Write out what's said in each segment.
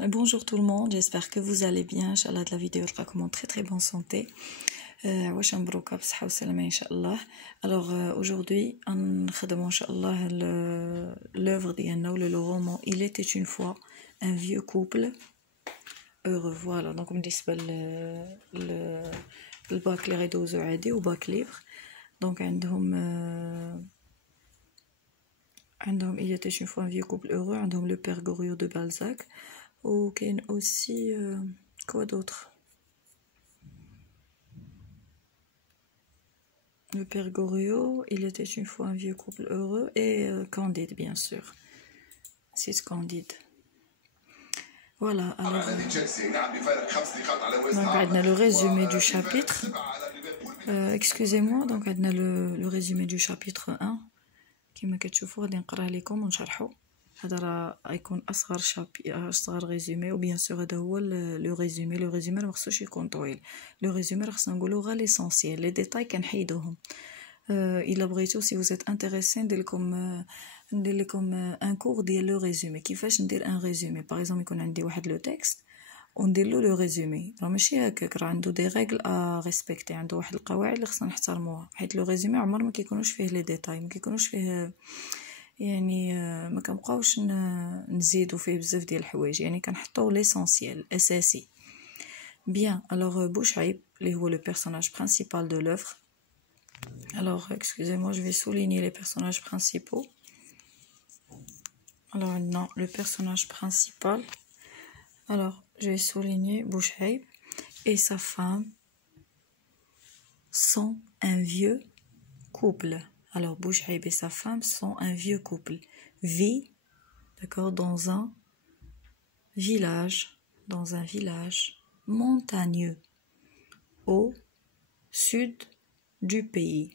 Bonjour tout le monde, j'espère que vous allez bien. Inch'Allah, de la vidéo تلقاكم en très bonne santé. واش مبروكة بصحة وسلامة إن شاء الله. Alors aujourd'hui, نخدموا إن شاء الله l'œuvre ديالنا ولا le roman Il était une fois un vieux couple heureux. Voilà, donc بالنسبة للباك اللي غيدوزو عادي وباك ليفر. Donc عندهم Il était une fois un vieux couple heureux. عندهم le père Goriot de Balzac. Ou aussi quoi d'autre? Le père Goriot, il était une fois un vieux couple heureux, et Candide, bien sûr. C'est Candide. Voilà, alors donc on a le résumé du chapitre. Excusez-moi, donc on a le résumé du chapitre 1 كما كتشوفوا غادي نقراه لكم ونشرحو. هذا راه غيكون اصغر ريزومي، وبيان سور هذا هو لو ريزومي. لو ريزومي ما خصوش يكون طويل. لو ريزومي راه خصنا نقولوا غير ليسونسيال، لي ديتاي كنحيدوهم. الا بغيتو سي vous êtes intéressé ندير لكم ان كور ديال لو ريزومي. كيفاش ندير ان ريزومي؟ باغ اكزومبل يكون عندي واحد لو تكست وندير له لو ريزومي، راه ماشي هكاك، راه عنده دي ريغل ا ريسبكتي، عنده واحد القواعد اللي خصنا نحترموها، حيت لو ريزومي عمر ما كيكونوش فيه لي ديتاي، ما كيكونوش فيه يعني ما كنبقاوش نزيدو فيه بزاف ديال الحوايج، يعني كنحطو ليسونسيال الاساسي. بيان alors Bouchaïb اللي هو le personnage principal de l'œuvre. Alors excusez-moi, je vais souligner les personnages principaux. Alors maintenant le personnage principal, alors je vais souligner Bouchaïb et sa femme sont un vieux couple. Alors Bouchaïb et sa femme sont un vieux couple. Vit, d'accord, dans un village montagneux au sud du pays.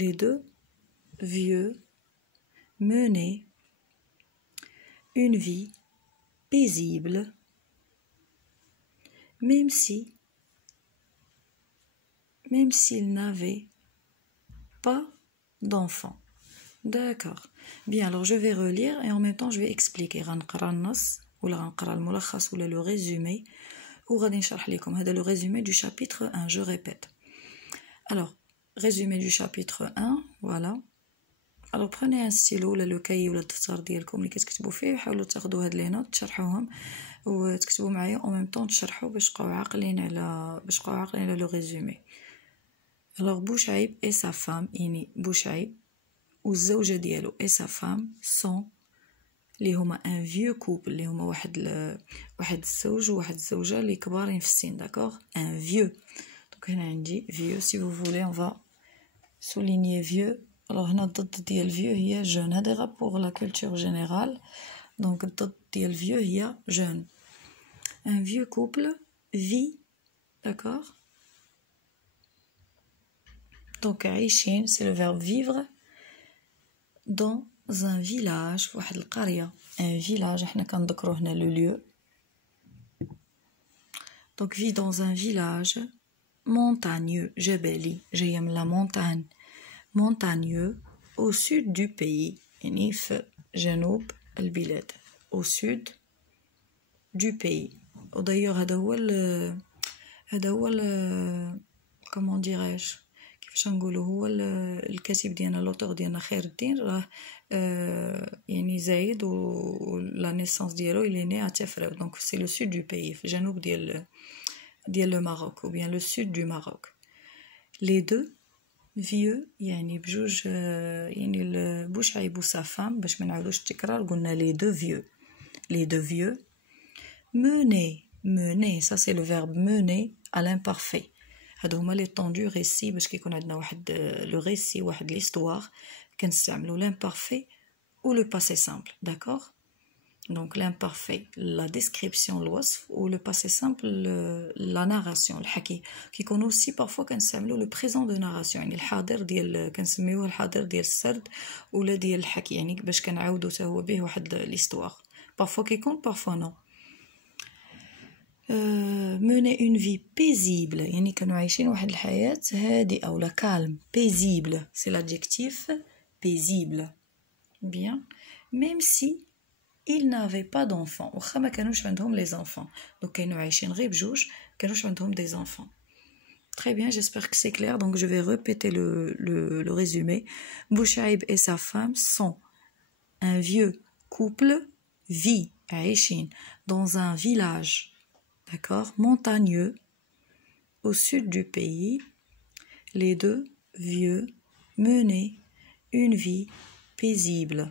Les deux vieux menaient une vie paisible, même s'ils n'avaient pas d'enfants. D'accord. Bien, alors je vais relire et en même temps je vais expliquer. غنقرا النص ولا غنقرا الملخص ولا le résumé وغادي نشرح لكم. هذا le résumé du chapitre 1, je répète. Alors, résumé du chapitre 1, voilà. Alors prenez un stylo ولا لو كاي ولا الدفتر ديالكم اللي كتكتبوا فيه، وحاولوا تاخذوا هاد لي نوت تشرحوهم وتكتبوا معايا او ميم طون تشرحوا باش تبقاو عاقلين على لو ريزومي. Alors Bouchaïb et sa femme, يعني Bouchaïb والزوجة ديالو et sa femme sont اللي هما un vieux couple، اللي هما واحد الزوج وواحد الزوجة اللي كبارين في السن. d'accord, un vieux. donc هنا عندي vieux. si vous voulez on va souligner vieux. alors هنا الضد ديال vieux هي jeune. هذا غير pour la culture générale. donc الضد ديال vieux هي jeune. un vieux couple vit, d'accord. donc عايشين c'est le verbe vivre dans un village، واحد القرية. un village احنا كنذكروا هنا le lieu. donc vit dans un village montagneux، جبلي، جاية من la montagne، montagneux au sud du pays، يعني في جنوب البلاد، au sud du pays. ودايوغ هذا هو comment dirais-je، كيفاش نقولوا، هو الكاتب ديالنا لوتور ديالنا خير الدين راه يعني زايد و لا نيسانس ديالو il est né à Tafraout. donc c'est le sud du pays، في جنوب ديال le Maroc ou bien le sud du Maroc. les deux vieux يعني بجوج، يعني Bouchaïb و sa femme، باش ما نعاودوش التكرار قلنا les deux vieux mener ça c'est le verbe mener à l'imparfait. هادو هما لي طون دو ريسي، باش كيكون عندنا واحد لو ريسي واحد ليستوار كنستعملوا l'imparfait ou le passé simple. d'accord. donc l'imparfait la description الوصف، و le passé simple la narration الحكي. كيكونوا aussi parfois كنستعملوا le présent de narration، يعني الحاضر ديال كنسميوه الحاضر ديال السرد ولا ديال الحكي، يعني باش كنعاودوا حتى هو به واحد ليستوار. parfois كيكون parfois non. mener une vie paisible يعني كانوا عايشين واحد الحياة هادئة ولا calme. paisible c'est l'adjectif paisible. bien. même si ils n'avaient pas d'enfants واخا ما كانوش عندهم les enfants donc كانوا عايشين غير بجوج كانوش عندهم des enfants. Très bien, j'espère que c'est clair. Donc, je vais répéter le résumé. Bouchaïb et sa femme sont un vieux couple, vit, Aïchin, dans un village, d'accord, montagneux, au sud du pays. Les deux vieux menaient une vie paisible,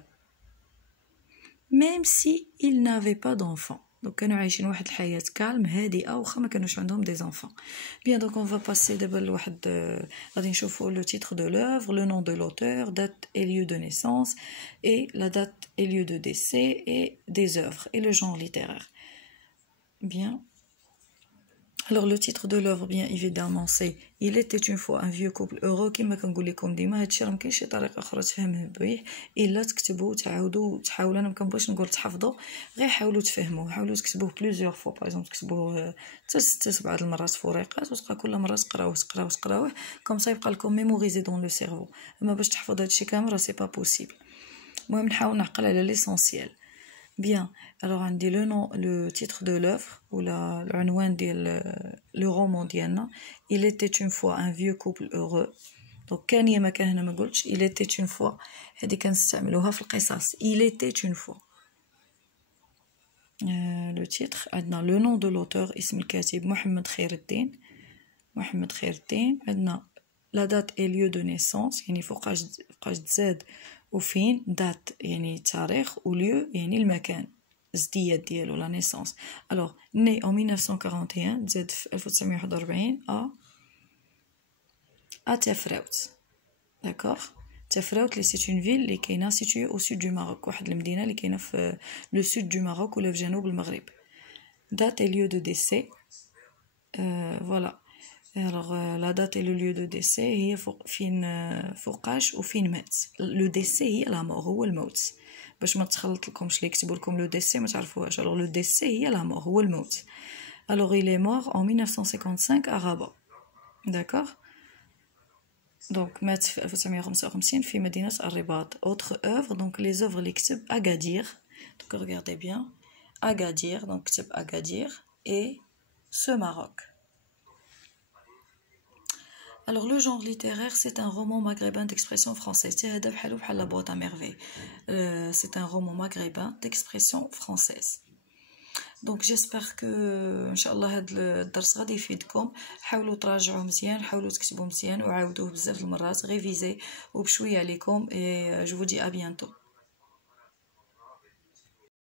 même si ils n'avaient pas d'enfants. Donc, كانوا عايشين واحد الحياة كالم هادئة وخا ما كانوش عندهم des enfants. Bien, donc on va passer دابا لواحد غادي نشوفوا le titre de l'œuvre, le nom de l'auteur, date et lieu de naissance et la date et lieu de décès et des œuvres et le genre littéraire. Bien. Alors le titre de l'œuvre bien évidemment c'est Il était une fois un vieux couple heureux كما كنقول لكم ديما هادشي راه مكاينش شي طريقه اخرى تفهموه به الا تكتبوا تعاودوا تحاولوا انا مكنبغيش نقول تحفظوا غير حاولوا تفهموه حاولوا تكتبوه بليزيور فوا باغ اكزومبل تكتبوه حتى 6 7 المرات فوريقات وتبقى كل مره تقراوه كوم صا يبقى لكم ميموريزي دون لو سيرفو اما باش تحفظ هادشي كامل راه سي با بوسيبل المهم نحاول نعقل على ليسونسيال. Bien, alors on dit le titre de l'œuvre ou le roman ديالنا. Il était une fois un vieux couple heureux. Donc كان يا ما كان هنا ما قلتش il était une fois هذه كنستعملوها في القصص. Il était une fois. Le titre عندنا le nom de l'auteur اسم الكاتب محمد خير الدين. عندنا la date et lieu de naissance يعني فوقاش تزاد وفين دات يعني تاريخ وليو يعني المكان زديات ديالو لا نيسونس. alors né en 1941 تزاد في 1941 à تفراوت. d'accord تفراوت اللي سي اون فيل اللي كاينه سيتوي au sud du Maroc واحد المدينه اللي كاينه في لو سود دو ماروك ولا في جنوب المغرب. date et lieu de décès voilà. Alors la date et le lieu de décès هي فوقاش وفين مات. لو ديسي هي لا مور هو الموت باش ما تخلط لكمش اللي يكتبوا لكم لو ديسي ما تعرفوهاش. alors لو ديسي هي لا مور هو الموت. alors il est mort en 1955 à Rabat. d'accord donc مات في 1955 في مدينة الرباط. autre œuvre donc les œuvres اللي كتب Agadir. donc regardez bien Agadir donc كتب Agadir et ce Maroc. Alors le genre littéraire c'est un roman maghrébin d'expression française. La boîte à merveille. C'est un roman maghrébin d'expression française. Donc j'espère que inchallah هذا الدرس غادي يفيدكم. حاولوا تراجعوا مزيان حاولوا تكتبوا مزيان وعاودوه بزاف المرات غيفيزي وبشويه عليكم et je vous dis à bientôt.